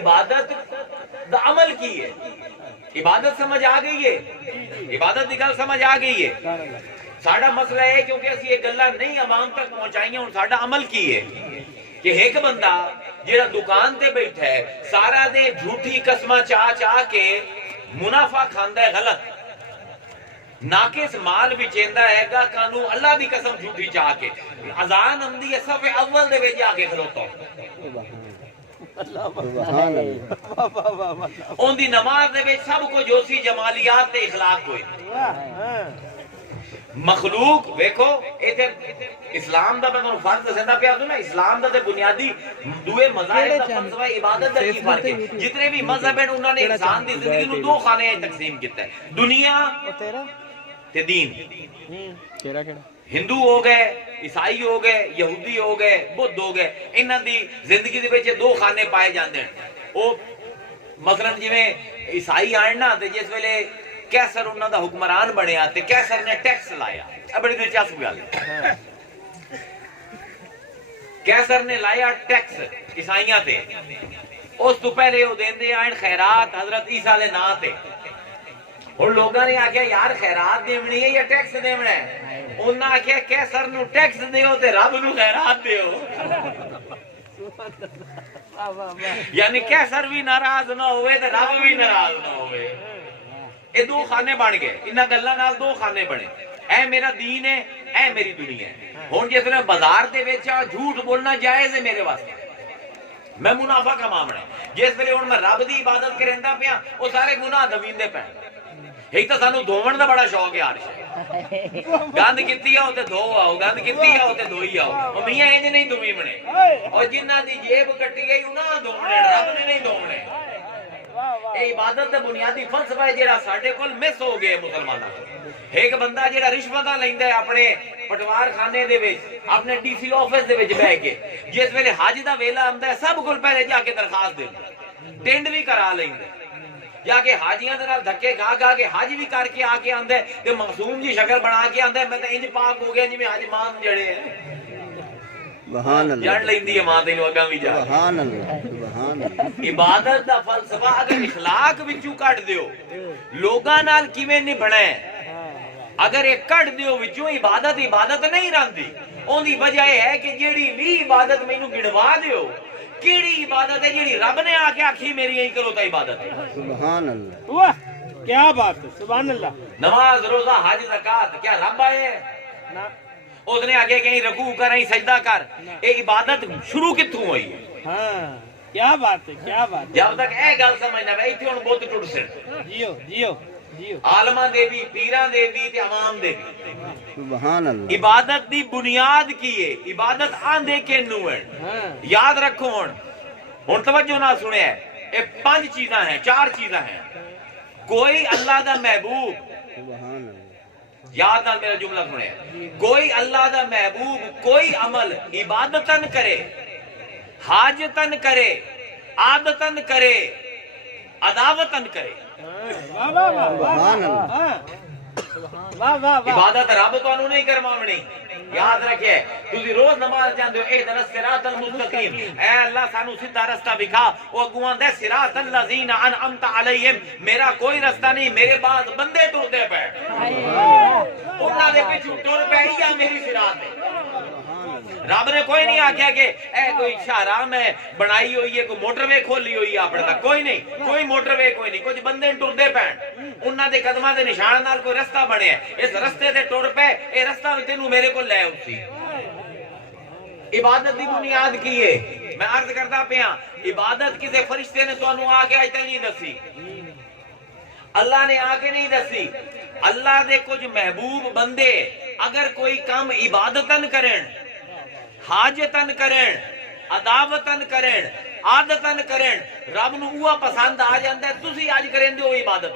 عبادت دا عمل کی ہے. عبادت سمجھ آ گئی ہے, عبادت دی گل سمجھ آ گئی ہے. ساڑا مسئلہ ہے کیونکہ اسی یہ گلہ نہیں عوام تک پہنچائیں اور ساڑا عمل کی ہے کہ ایک بندہ جیڑا دکان تے بیٹھا ہے سارا دے جھوٹی قسمہ چاہ چاہ کے منافع کھاندہ ہے غلط, ناقص مال بھی چیندہ ہے گا کانو اللہ دی قسم جھوٹی چاہ کے اذان اندی صف اول دے بیجے آگے کھلوتا ہوں, ان دی نماز دے بیج سب کو جو سی جمالیات تے اخلاق کوئی مخلوق ویکھو اسلام دا میں فرض دسندا پیا تو نا, اسلام دا تے بنیادی دوے مذاہب دا فلسفہ عبادت دا کی فرق ہے. جتنے بھی مذہب ہیں انہوں نے انسان دی زندگی نو دو خانے تقسیم کیتا ہے, دنیا تے دین. ہندو ہو گئے, عیسائی ہو گئے, یہودی ہو گئے, بدھ ہو گئے, انہاں دی زندگی دے وچ دو خانے پائے جاندے ہیں. او مثلا جویں عیسائی آن نا تے جس ویلے کیسر انہاں دا حکمران بنیا تے کیسر نے ٹیکس لایا, بڑی دلچسپ گل ہے. کیسر نے لایا ٹیکس عیسائیاں تے, اس تو پہلے وہ دیندے آئین خیرات حضرت عیسیٰ دے نا تے. اور لوگاں نے آکھیا یار خیرات دیونی ہے یا ٹیکس دیونا ہے؟ انہوں نے آکھیا کیسر نو ٹیکس دیو تے رب نو خیرات دیو. یعنی کیسر بھی ناراض نہ ہوئے تے رب بھی ناراض نہ ہوئے. یہ دو خانے بن گئے, انہاں گلاں نال دو خانے بنے. اے میرا دین ہے, اے میری دنیا ہے. ہن جس طرح بازار دے وچ جھوٹ بولنا جائز ہے میرے واسطے, میں منافع کماونا ہے. جس ویلے ہن میں رب دی عبادت کریندا پیا او سارے گناہ دویندے پے. ایک تو سانو دھوون دا بڑا شوق ہے, ہر گند کیتی آؤ تے دھو آؤ, گند کیتی آؤ تے دھوئی آؤ. او میاں انج نہیں دوویں بنے, اور جنہاں دی جیب کٹی گئی انہاں دھونے, رب نے نہیں دھونے. اے عبادت دا بنیادی فلسفہ ہے جیڑا ساڈے کول مس ہو گئے مسلماناں. ایک بندہ جیڑا رشوتاں لیندا ہے اپنے پٹوار خانے دے وچ, اپنے ڈی سی آفس دے وچ بیٹھ کے, جس ویلے حج دا ویلا آندا ہے سب کول پہلے جا کے درخواست دیندا, ٹینڈ بھی کرا لیندا, جا کے حاجیاں دے نال دھکے کھا کھا کے حج بھی کر کے آ کے آندا ہے تے معصوم جی شکل بنا کے آندا ہے میں تے انج پاک ہو گیا جویں حج مان جڑے ہیں. سبحان اللہ, جڑ لیندی ہے ماں تینوں اگاں وی جا. سبحان اللہ, سبحان اللہ. عبادت دا فلسفہ اگر اخلاق وچوں کڈ دیو لوگاں نال کیویں نبھنا ہے, اگر یہ کڈ دیو وچوں عبادت عبادت نہیں رہندی. اون دی وجہ یہ ہے کہ جیڑی وی عبادت مینوں گنوا دیو کیڑی عبادت ہے جیڑی رب نے آ کے آکھی میری یہی کرو تا عبادت ہے. سبحان اللہ, واہ کیا بات ہے, سبحان اللہ. نماز روزہ حج زکات کیا رب آئے نا, اس نے آگے کہیں رکوع کر کہیں سجدہ کر, اے عبادت شروع کتھوں ہوئی ہے؟ ہاں کیا بات ہے, کیا بات ہے. جب تک اے گل سمجھنا ہے ایتھے ہن بت ٹٹ سن. جیو جیو جیو, عالماں دے بھی, پیراں دے بھی تے عوام دے بھی. سبحان اللہ. عبادت دی بنیاد کی ہے, عبادت آندے کینوں ہے. یاد رکھو ہن توجہ نہ سنیا ہے, اے 5 چیزاں ہیں, 4 چیزاں ہیں. کوئی اللہ دا محبوب, سبحان اللہ. یاد نال میرا جملہ سنے, کوئی اللہ دا محبوب کوئی عمل عبادتاً کرے, حاجتاً کرے, عادتاً کرے, عداوتاً کرے. سبحان اللہ. عبادت رب تانوں نہیں کرواونی. یاد رکھے تسی روز نماز جاندے ہو, اے درس صراط المستقیم, اے اللہ سانو سیدھا رستہ دکھا. او اگوں دے صراط الذین انعمت علیہم, میرا کوئی رستہ نہیں, میرے بعد بندے ٹردے پے, انہاں دے پیچھے ٹر پے یا میری صراط ہے. رب نے کوئی نہیں آکھیا کہ اے کوئی شاہراہ میں بنائی ہوئی ہے, کوئی موٹر وے کھولی ہوئی ہے اپنے تک, کوئی نہیں, کوئی موٹر وے کوئی نہیں. کچھ بندے ٹردے پین, انہاں دے قدماں دے نشان نال کوئی رستہ بنیا, اس رستے تے ٹر پے, اے رستہ وی تینوں میرے کو لے اسی. عبادت دی بنیاد کی ہے, میں عرض کردا پیا, عبادت کسے فرشتے نے تانوں آ کے اج تک نہیں دسی, اللہ نے آ کے نہیں دسی. اللہ دے کچھ محبوب بندے اگر کوئی کام عبادتاً کرن, حاجتاً کرن, عداوتاً کرن, عادتاً کرن, رب نو اوہ پسند آ جاندا ہے. تسی اج کریندے ہو عبادت.